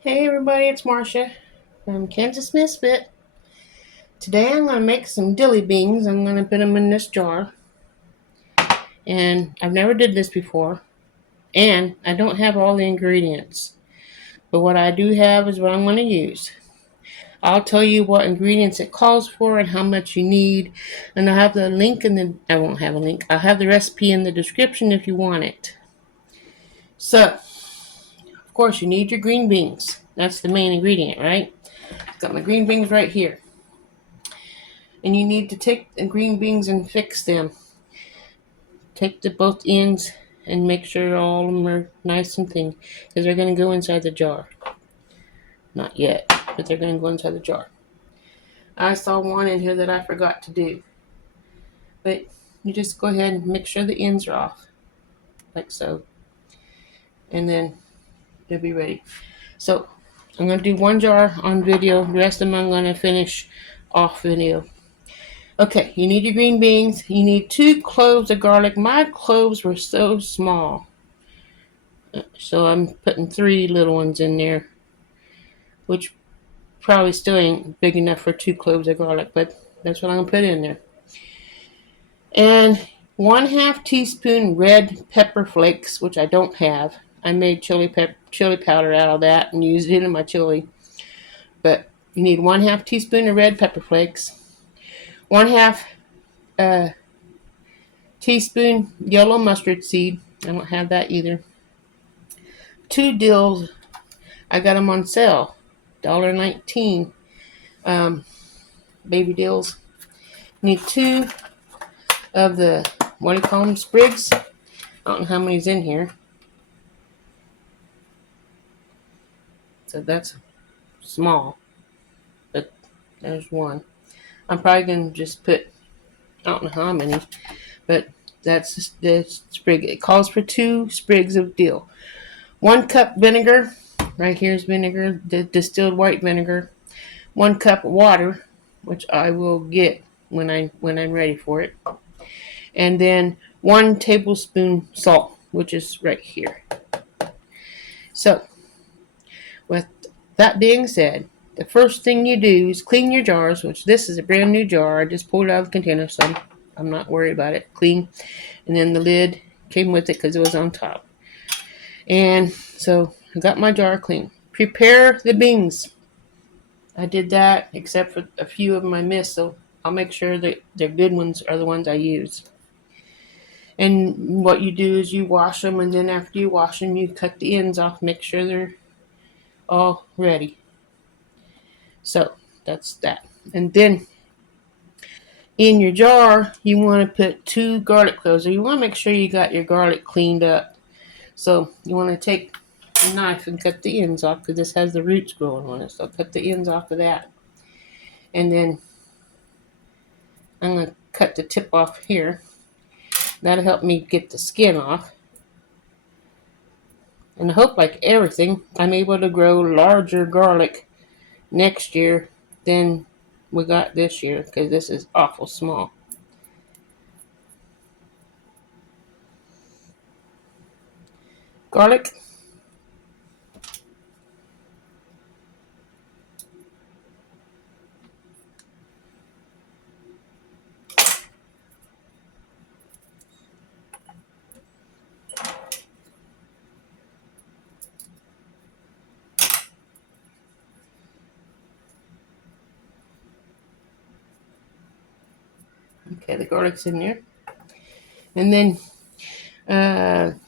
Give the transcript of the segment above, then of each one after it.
Hey everybody, it's Marcia from Kansas Misfit. Today I'm going to make some dilly beans. I'm going to put them in this jar. And I've never did this before. And I don't have all the ingredients. But what I do have is what I'm going to use. I'll tell you what ingredients it calls for and how much you need. And I'll have the link I won't have a link. I'll have the recipe in the description if you want it. So, of course, you need your green beans. That's the main ingredient, right? I've got my green beans right here. And you need to take the green beans and fix them. Take the both ends and make sure all of them are nice and thin, because they're going to go inside the jar. Not yet, but they're going to go inside the jar. I saw one in here that I forgot to do, but you just go ahead and make sure the ends are off, like so, and then you'll be ready. So I'm going to do one jar on video. The rest of them I'm going to finish off video. Okay, you need your green beans. You need 2 cloves of garlic. My cloves were so small, so I'm putting 3 little ones in there, which probably still ain't big enough for 2 cloves of garlic, but that's what I'm gonna put in there. And 1/2 teaspoon red pepper flakes, which I don't have. I made chili powder out of that and used it in my chili. But you need 1/2 teaspoon of red pepper flakes, 1/2 teaspoon yellow mustard seed. I don't have that either. 2 dills. I got them on sale, $1.19. Baby dills. Need 2 of the, what do you call them, sprigs. I don't know how many's in here. So that's small, but there's one. I'm probably going to just put, I don't know how many, but that's the sprig. It calls for 2 sprigs of dill. 1 cup vinegar. Right here's vinegar, the distilled white vinegar. 1 cup water, which I will get when I'm ready for it. And then 1 tablespoon salt, which is right here. So, with that being said, the first thing you do is clean your jars, which this is a brand new jar. I just pulled it out of the container, so I'm not worried about it. Clean. And then the lid came with it because it was on top. And so I got my jar clean. Prepare the beans. I did that, except for a few of them I missed, so I'll make sure that the good ones are the ones I use. And what you do is you wash them, and then after you wash them, you cut the ends off, make sure they're all ready. So that's that. And then in your jar, you want to put 2 garlic cloves. So you want to make sure you got your garlic cleaned up. So you want to take a knife and cut the ends off, because this has the roots growing on it. So cut the ends off of that. And then I'm going to cut the tip off here. That'll help me get the skin off. And I hope, like everything, I'm able to grow larger garlic next year than we got this year, because this is awful small. Garlic. Okay, the garlic's in there. And then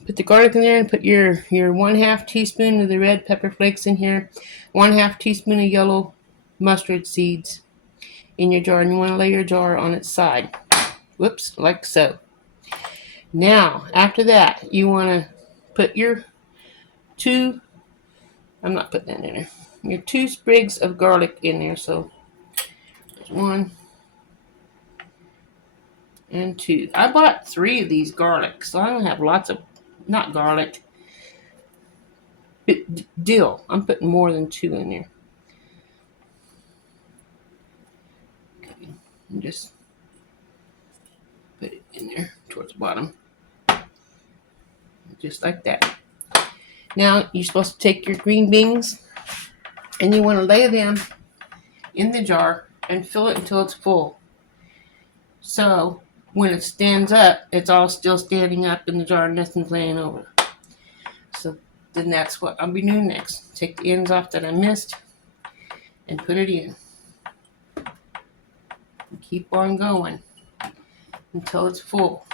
put the garlic in there and put your 1/2 teaspoon of the red pepper flakes in here. 1/2 teaspoon of yellow mustard seeds in your jar. And you want to lay your jar on its side. Whoops, like so. Now, after that, you want to put your 2, I'm not putting that in there, your 2 sprigs of garlic in there. So there's 1 and 2. I bought 3 of these garlic, so I'm going to have lots of, not garlic, dill. I'm putting more than 2 in there. Okay, and just put it in there towards the bottom. Just like that. Now, you're supposed to take your green beans And you want to lay them in the jar and fill it until it's full. So when it stands up, it's all still standing up in the jar, nothing's laying over. So then that's what I'll be doing next. Take the ends off that I missed and put it in. And keep on going until it's full.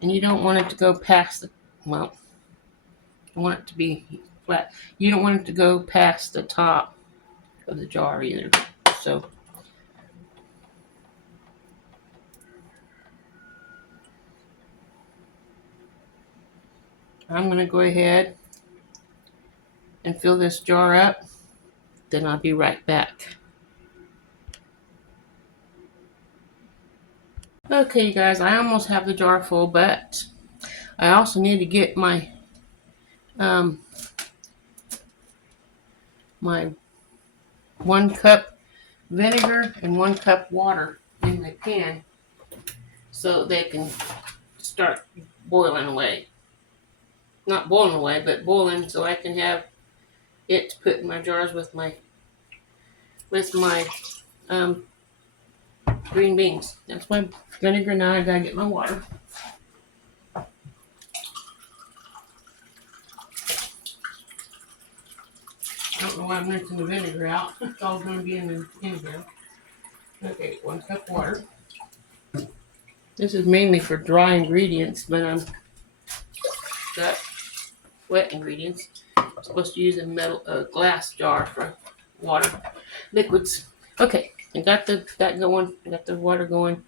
And you don't want it to go past you want it to be flat. You don't want it to go past the top of the jar either. So I'm going to go ahead and fill this jar up. Then I'll be right back. Okay, you guys, I almost have the jar full, but I also need to get my my 1 cup vinegar and 1 cup water in the pan so they can start boiling away. Not boiling away, but boiling so I can have it to put in my jars with my green beans. That's my vinegar. Now I gotta get my water. I don't know why I'm mixing the vinegar out. It's all going to be in here. Okay, 1 cup water. This is mainly for dry ingredients, but I'm got wet ingredients. I'm supposed to use a glass jar for water liquids. Okay, I got that going. I got the water going,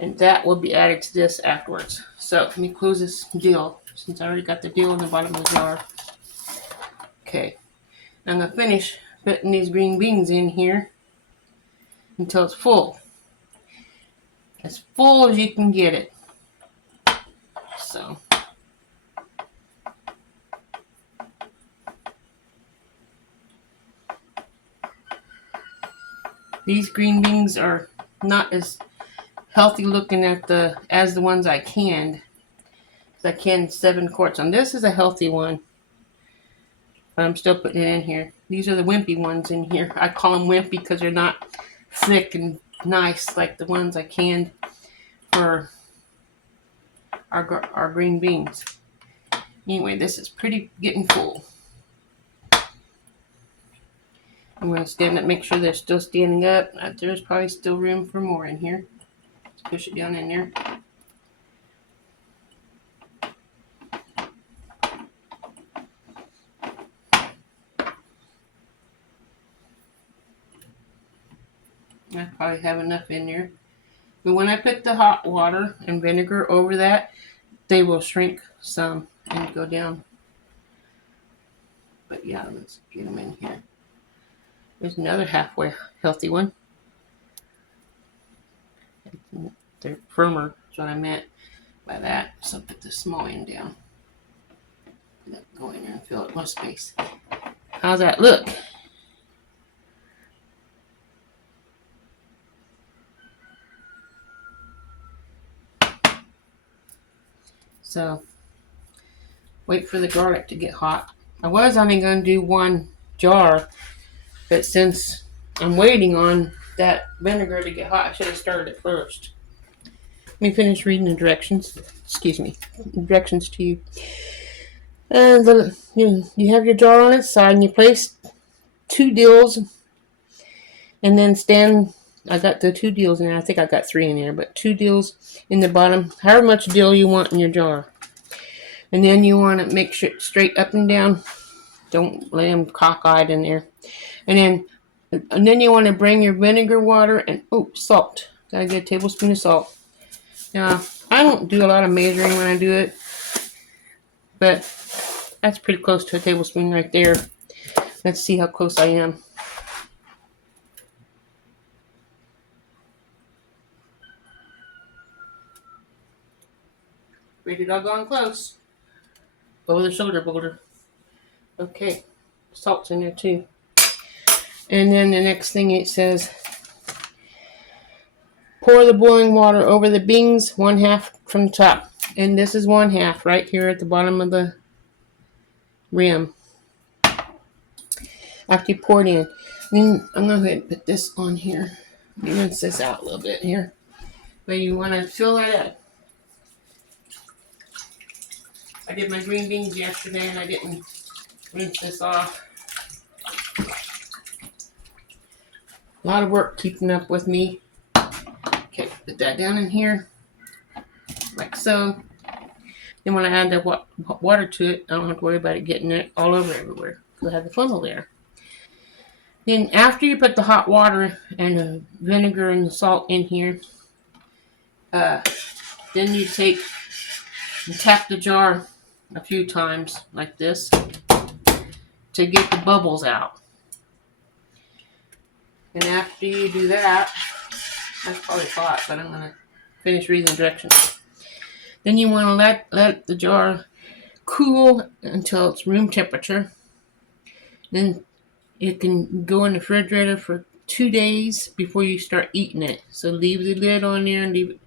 and that will be added to this afterwards. So let me close this deal since I already got the deal in the bottom of the jar. Okay. I'm going to finish putting these green beans in here until it's full. As full as you can get it. So. These green beans are not as healthy looking as the ones I canned. I canned 7 quarts. And this is a healthy one. But I'm still putting it in here. These are the wimpy ones in here. I call them wimpy because they're not thick and nice like the ones I canned for our green beans. Anyway, this is pretty getting full. I'm going to stand up, make sure they're still standing up. There's probably still room for more in here. Let's push it down in there. I probably have enough in there. But when I put the hot water and vinegar over that, they will shrink some and go down. But yeah, let's get them in here. There's another halfway healthy one. They're firmer, is what I meant by that. So put the small end down. Go in there and fill it with space. How's that look? So, wait for the garlic to get hot. I was only going to do 1 jar, but since I'm waiting on that vinegar to get hot, I should have started it first. Let me finish reading the directions. Excuse me. Directions to you. And you have your jar on its side, and you place 2 dills, and then stand. I got the 2 dills in there. I think I got 3 in there, but 2 dills in the bottom. However much dill you want in your jar. And then you want to make sure straight up and down. Don't lay them cockeyed in there. And then you want to bring your vinegar, water, and salt. Gotta get a tablespoon of salt. Now, I don't do a lot of measuring when I do it, but that's pretty close to a tablespoon right there. Let's see how close I am. Pretty doggone close. Over the shoulder boulder. Okay, salt's in there too. And then the next thing it says, pour the boiling water over the beans, 1/2 from the top. And this is 1/2 right here at the bottom of the rim. after you pour it in. Then I'm going to go ahead and put this on here. Let me rinse this out a little bit here. But you want to fill that up. I did my green beans yesterday and I didn't rinse this off. A lot of work keeping up with me. Okay, put that down in here, like so. Then when I add the water to it, I don't have to worry about it getting it all over everywhere, because I have the funnel there. Then after you put the hot water and the vinegar and the salt in here, then you take and tap the jar a few times like this to get the bubbles out. And after you do that, that's probably hot, but I'm going to finish reading the directions. Then you want to let the jar cool until it's room temperature. Then it can go in the refrigerator for 2 days before you start eating it. So leave the lid on there and leave it.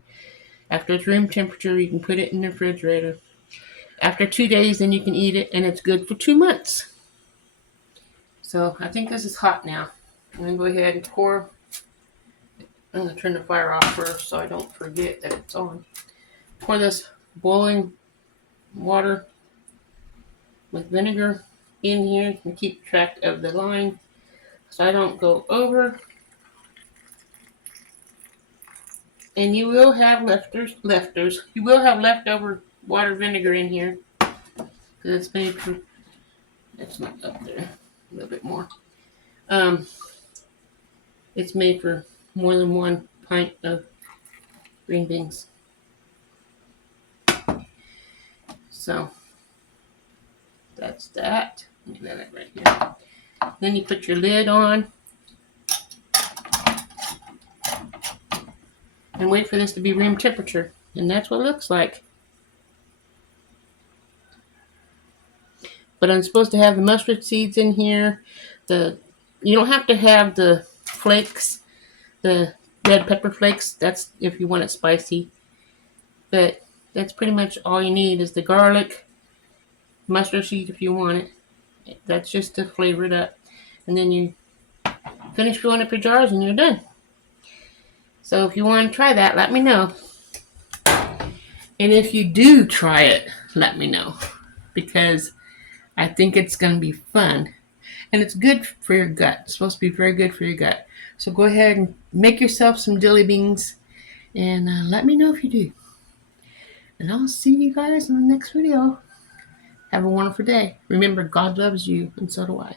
After it's room temperature, you can put it in the refrigerator. After 2 days, then you can eat it, and it's good for 2 months. So I think this is hot now. I'm going to go ahead and pour. I'm going to turn the fire off first so I don't forget that it's on. Pour this boiling water with vinegar in here and keep track of the line so I don't go over. And you will have lefters. You will have leftover water vinegar in here because it's made for. It's not up there. A little bit more. It's made for more than 1 pint of green beans. So that's that. Let me let it right here. Then you put your lid on and wait for this to be room temperature. And that's what it looks like. But I'm supposed to have the mustard seeds in here. You don't have to have the flakes, the red pepper flakes. That's if you want it spicy. But that's pretty much all you need is the garlic, mustard seed if you want it. That's just to flavor it up. And then you finish filling up your jars and you're done. So if you want to try that, let me know. And if you do try it, let me know. Because I think it's going to be fun. And it's good for your gut. It's supposed to be very good for your gut. So go ahead and make yourself some dilly beans. And let me know if you do. And I'll see you guys in the next video. Have a wonderful day. Remember, God loves you, and so do I.